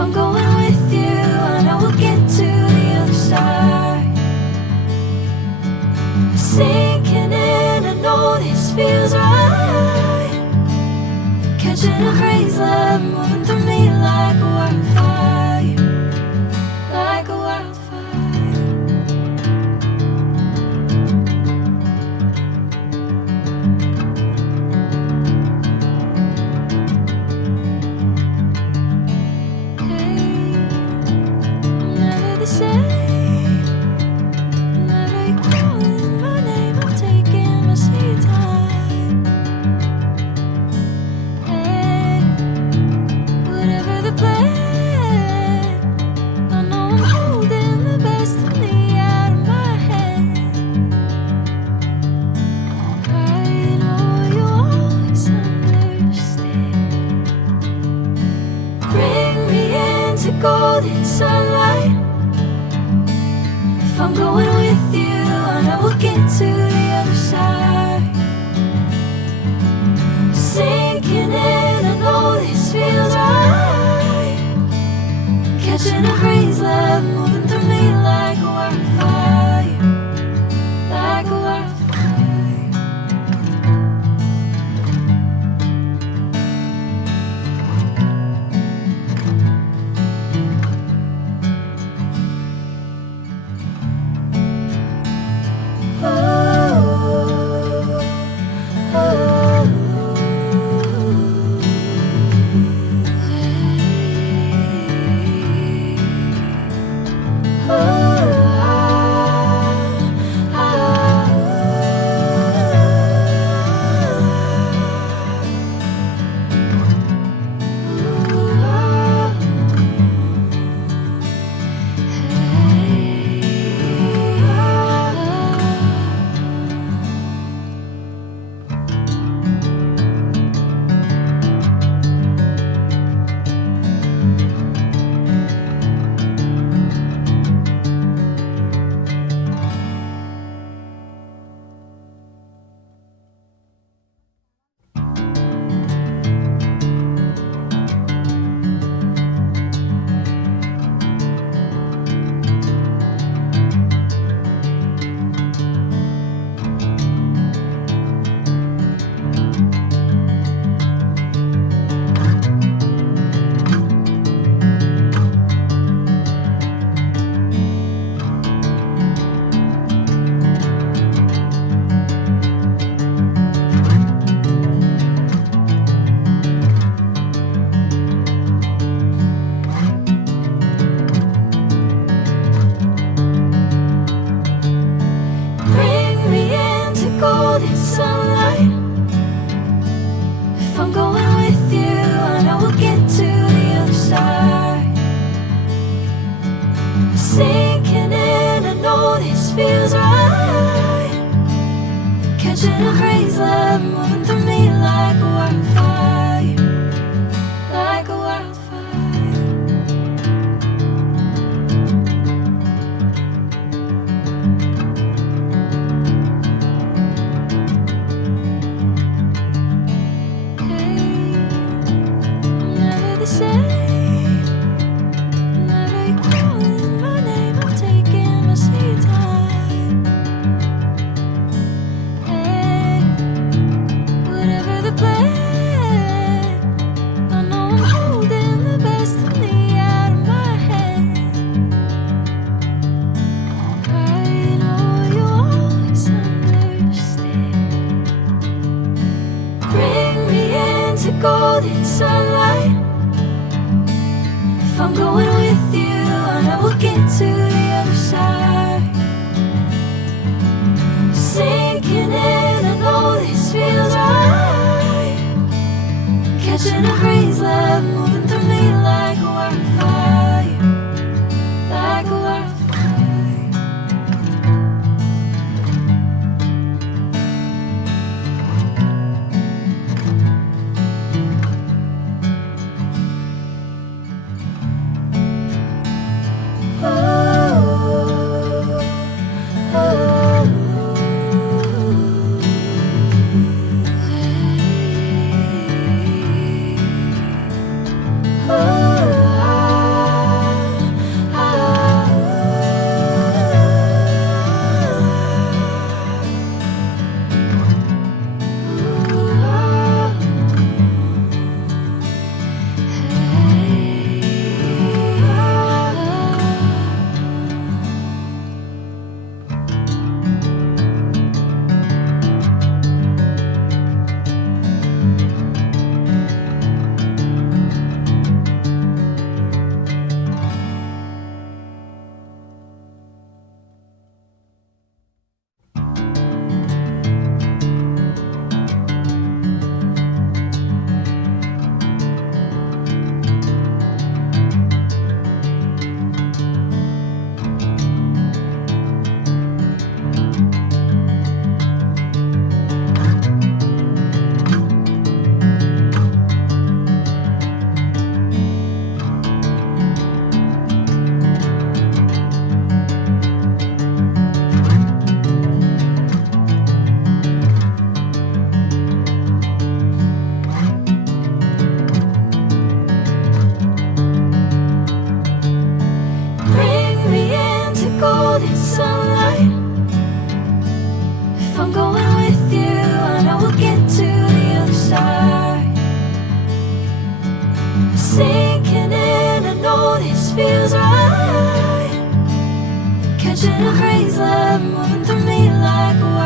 I'm going with you, I know we'll get to the other side. Sinking in, I know this feels right. Catching a crazy love, moving through me like a wildfire, like a wildfire. Golden sunlight. If I'm going with you, I know we'll get to the other side. Sinking in, I know this feels right. Catching a crazy love, moving through me like a wildfire, like a wildfire. Golden sunlight. If I'm going with you, I know we'll get to the other side. Sinking in, I know this feels right. Catching a crazy love, moving through me like a wildfire, like a wildfire. If I'm going with you, I know we'll get to the other side. Sinking in, I know this feels right. Catching a crazy love moving through me like a